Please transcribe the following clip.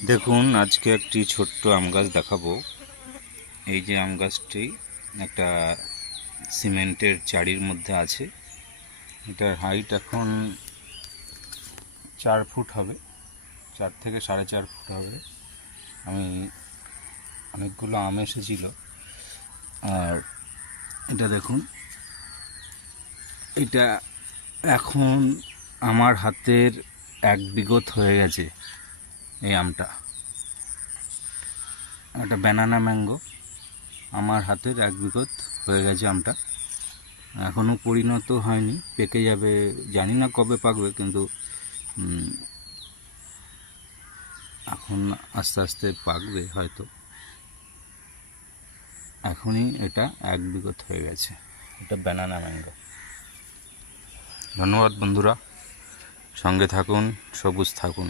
দেখুন, আজকে একটি ছোট্ট আম গাছ দেখাবো। এই যে আম গাছটি একটা সিমেন্টের চাড়ির মধ্যে আছে। এটার হাইট এখন 4 ফুট হবে, 4 থেকে 4.5 ফুট হবে। আমি অনেকগুলো আম এসেছিল। আর এটা দেখুন, এটা এখন আমার হাতের 1 বিঘত হয়ে গেছে। এই আমটা একটা ব্যানানা ম্যাঙ্গো, আমার হাতের 1 বিঘত হয়ে গেছে আমটা। এখনও পরিণত হয়নি, পেকে যাবে, জানি না কবে পাকবে, কিন্তু এখন আস্তে আস্তে পাকবে হয়তো। এখনই এটা 1 বিঘত হয়ে গেছে। এটা ব্যানানা ম্যাঙ্গো। ধন্যবাদ বন্ধুরা, সঙ্গে থাকুন, সবুজ থাকুন।